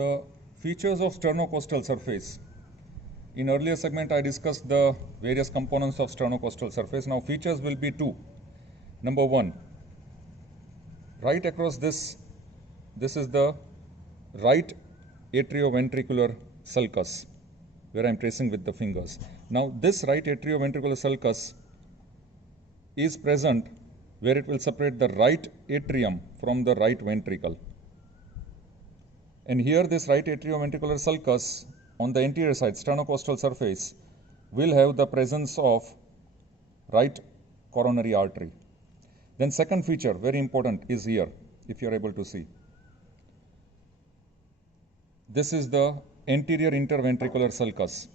The features of sternocostal surface. In earlier segment, I discussed the various components of sternocostal surface. Now, features will be two. Number one, right across this is the right atrioventricular sulcus, where I am tracing with the fingers. Now, this right atrioventricular sulcus is present where it will separate the right atrium from the right ventricle. And here this right atrioventricular sulcus on the anterior side, sternocostal surface, will have the presence of right coronary artery. Then second feature, very important, is here, if you are able to see. This is the anterior interventricular sulcus,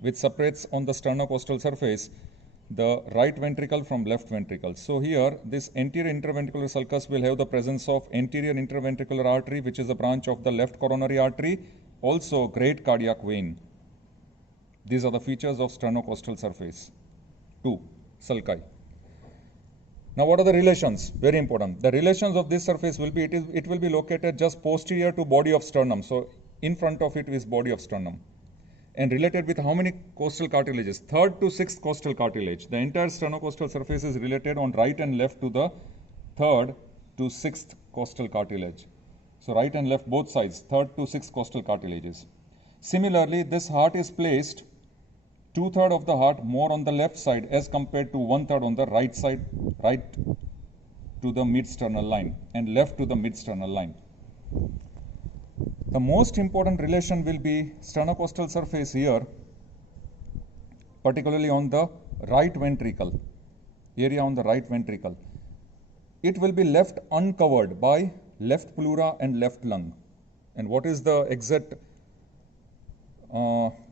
which separates on the sternocostal surface the right ventricle from left ventricle. So here, this anterior interventricular sulcus will have the presence of anterior interventricular artery, which is a branch of the left coronary artery, also great cardiac vein. These are the features of sternocostal surface. 2. Sulci. Now, what are the relations? Very important. The relations of this surface will be, it will be located just posterior to body of sternum. So, in front of it is body of sternum. And related with how many costal cartilages? 3rd to 6th costal cartilage. The entire sternocostal surface is related on right and left to the 3rd to 6th costal cartilage. So, right and left both sides, 3rd to 6th costal cartilages. Similarly, this heart is placed 2/3 of the heart more on the left side as compared to 1/3 on the right side, right to the mid-sternal line and left to the mid-sternal line. The most important relation will be sternocostal surface here, particularly on the right ventricle, area on the right ventricle. It will be left uncovered by left pleura and left lung. And what is the exact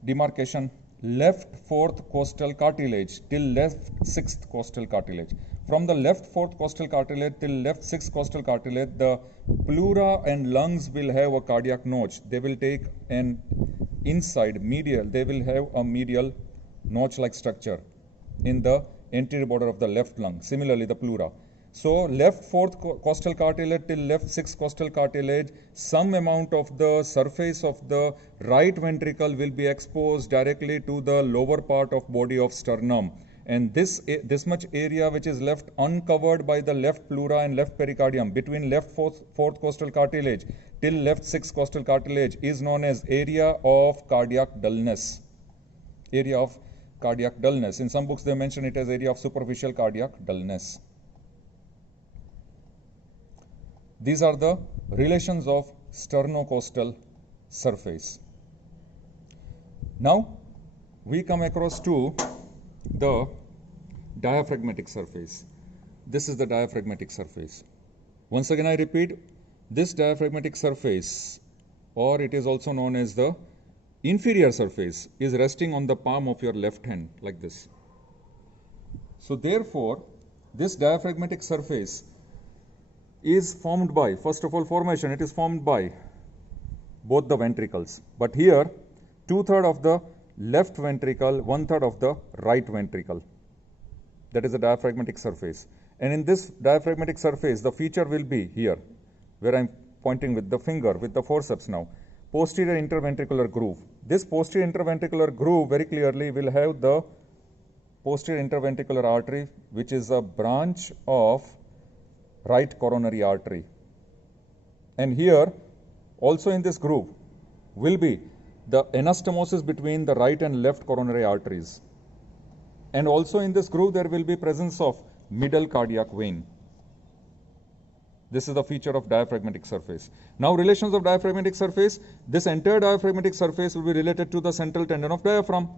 demarcation? Left 4th costal cartilage till left 6th costal cartilage. From the left 4th costal cartilage till left 6th costal cartilage, the pleura and lungs will have a cardiac notch. They will take an inside medial, they will have a medial notch-like structure in the anterior border of the left lung. Similarly, the pleura. So, left 4th costal cartilage till left 6th costal cartilage, some amount of the surface of the right ventricle will be exposed directly to the lower part of body of sternum. And this much area which is left uncovered by the left pleura and left pericardium between left 4th costal cartilage till left 6th costal cartilage is known as area of cardiac dullness. Area of cardiac dullness. In some books they mention it as area of superficial cardiac dullness. These are the relations of sternocostal surface. Now, we come across to the diaphragmatic surface. This is the diaphragmatic surface. Once again, I repeat, this diaphragmatic surface, or it is also known as the inferior surface, is resting on the palm of your left hand like this. So, therefore, this diaphragmatic surface is formed by, first of all, formation, it is formed by both the ventricles. But here, 2/3 of the left ventricle, 1/3 of the right ventricle. That is the diaphragmatic surface. And in this diaphragmatic surface, the feature will be here, where I am pointing with the finger, with the forceps now. Posterior interventricular groove. This posterior interventricular groove very clearly will have the posterior interventricular artery, which is a branch of right coronary artery. And here, also in this groove, will be the anastomosis between the right and left coronary arteries. And also in this groove, there will be presence of middle cardiac vein. This is the feature of diaphragmatic surface. Now, relations of diaphragmatic surface. This entire diaphragmatic surface will be related to the central tendon of diaphragm.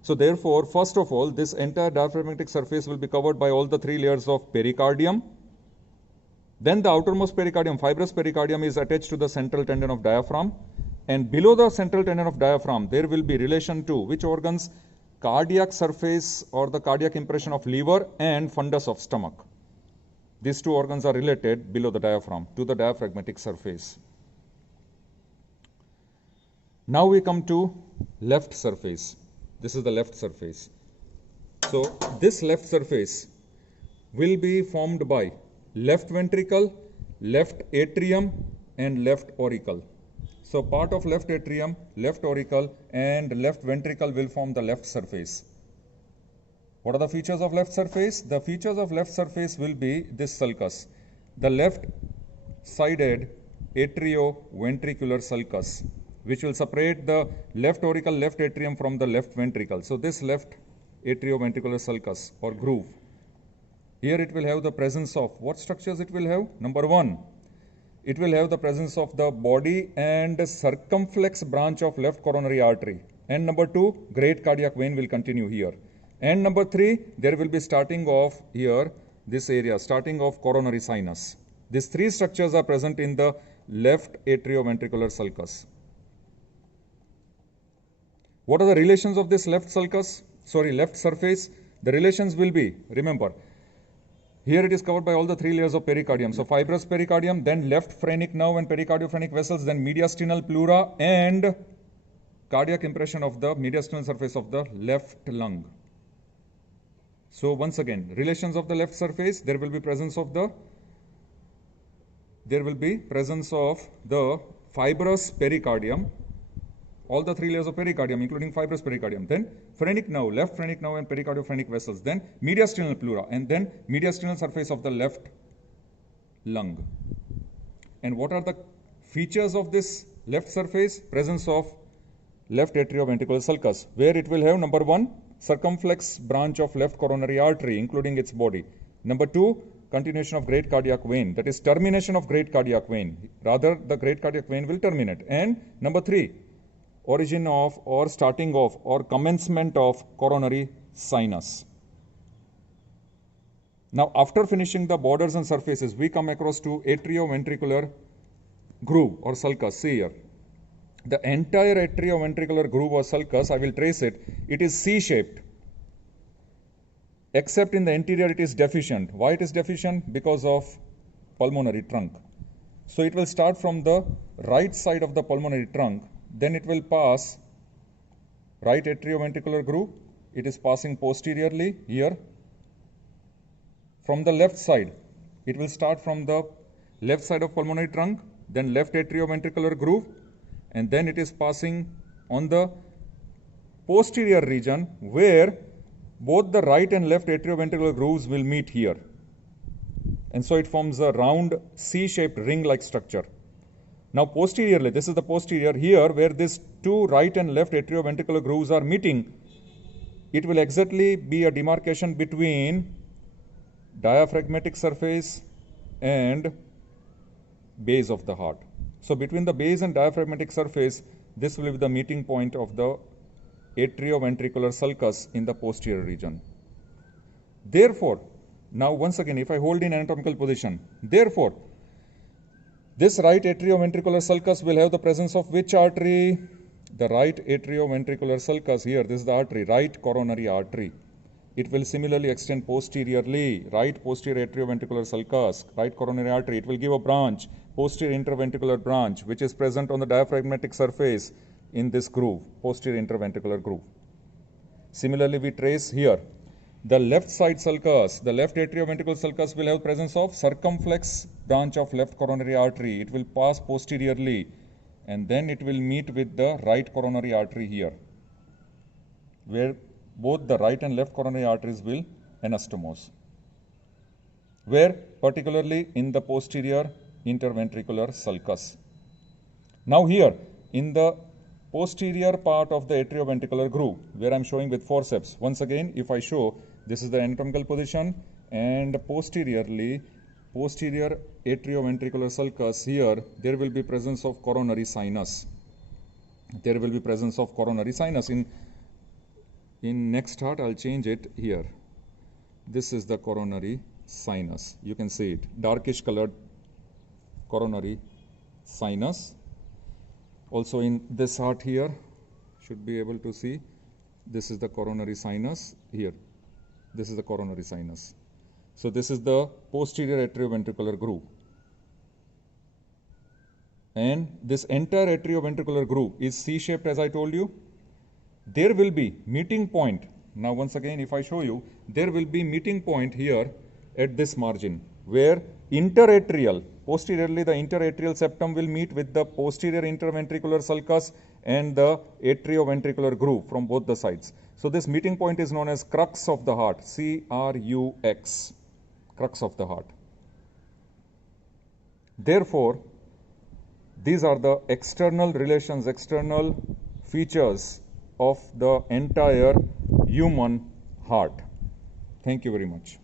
So, therefore, first of all, this entire diaphragmatic surface will be covered by all the 3 layers of pericardium. Then the outermost pericardium, fibrous pericardium, is attached to the central tendon of diaphragm. And below the central tendon of diaphragm, there will be relation to which organs? Cardiac surface or the cardiac impression of liver and fundus of stomach. These 2 organs are related below the diaphragm to the diaphragmatic surface. Now we come to left surface. This is the left surface. So, this left surface will be formed by left ventricle, left atrium and left auricle. So part of left atrium, left auricle and left ventricle will form the left surface. What are the features of left surface? The features of left surface will be this sulcus. The left-sided atrioventricular sulcus, which will separate the left auricle, left atrium from the left ventricle. So this left atrioventricular sulcus or groove. Here it will have the presence of, what structures it will have? Number one, it will have the presence of the body and circumflex branch of left coronary artery. And number two, great cardiac vein will continue here. And number three, there will be starting of here, this area, starting of coronary sinus. These three structures are present in the left atrioventricular sulcus. What are the relations of this left surface? The relations will be, remember, here it is covered by all the three layers of pericardium. So fibrous pericardium, then left phrenic nerve and pericardiophrenic vessels, then mediastinal pleura and cardiac impression of the mediastinal surface of the left lung. So once again, relations of the left surface, there will be presence of the fibrous pericardium, all the three layers of pericardium, including fibrous pericardium, then phrenic nerve, left phrenic nerve and pericardiophrenic vessels, then mediastinal pleura, and then mediastinal surface of the left lung. And what are the features of this left surface? Presence of left atrioventricular sulcus, where it will have number one, circumflex branch of left coronary artery, including its body. Number two, continuation of great cardiac vein, that is termination of great cardiac vein. Rather, the great cardiac vein will terminate. And number three, origin of or starting of or commencement of coronary sinus. Now, after finishing the borders and surfaces, we come across to atrioventricular groove or sulcus. See here. The entire atrioventricular groove or sulcus, I will trace it, it is C-shaped. Except in the anterior it is deficient. Why it is deficient? Because of pulmonary trunk. So it will start from the right side of the pulmonary trunk, then it will pass right atrioventricular groove. It is passing posteriorly here. From the left side, it will start from the left side of pulmonary trunk, then left atrioventricular groove, and then it is passing on the posterior region where both the right and left atrioventricular grooves will meet here. And so it forms a round C-shaped ring-like structure. Now posteriorly, this is the posterior, here where these two right and left atrioventricular grooves are meeting, it will exactly be a demarcation between diaphragmatic surface and base of the heart. So between the base and diaphragmatic surface, this will be the meeting point of the atrioventricular sulcus in the posterior region. Therefore, now once again, if I hold in anatomical position, therefore, this right atrioventricular sulcus will have the presence of which artery? The right atrioventricular sulcus here, this is the artery, right coronary artery. It will similarly extend posteriorly, right posterior atrioventricular sulcus, right coronary artery. It will give a branch, posterior interventricular branch, which is present on the diaphragmatic surface in this groove, posterior interventricular groove. Similarly, we trace here the left side sulcus, the left atrioventricular sulcus will have presence of circumflex branch of left coronary artery. It will pass posteriorly and then it will meet with the right coronary artery here, where both the right and left coronary arteries will anastomose. Where? Particularly in the posterior interventricular sulcus. Now here, in the posterior part of the atrioventricular groove, where I am showing with forceps, once again, if I show, this is the anatomical position, and posteriorly, posterior atrioventricular sulcus, here, there will be presence of coronary sinus. There will be presence of coronary sinus. In next chart, I'll change it here. This is the coronary sinus. You can see it, darkish colored coronary sinus. Also in this chart here, should be able to see, this is the coronary sinus here. This is the coronary sinus. So this is the posterior atrioventricular groove. And this entire atrioventricular groove is C-shaped, as I told you. There will be meeting point. Now once again, if I show you, there will be meeting point here at this margin, where interatrial, Posteriorly, the interatrial septum will meet with the posterior interventricular sulcus and the atrioventricular groove from both the sides. So this meeting point is known as crux of the heart, C-R-U-X, crux of the heart. Therefore, these are the external relations, external features of the entire human heart. Thank you very much.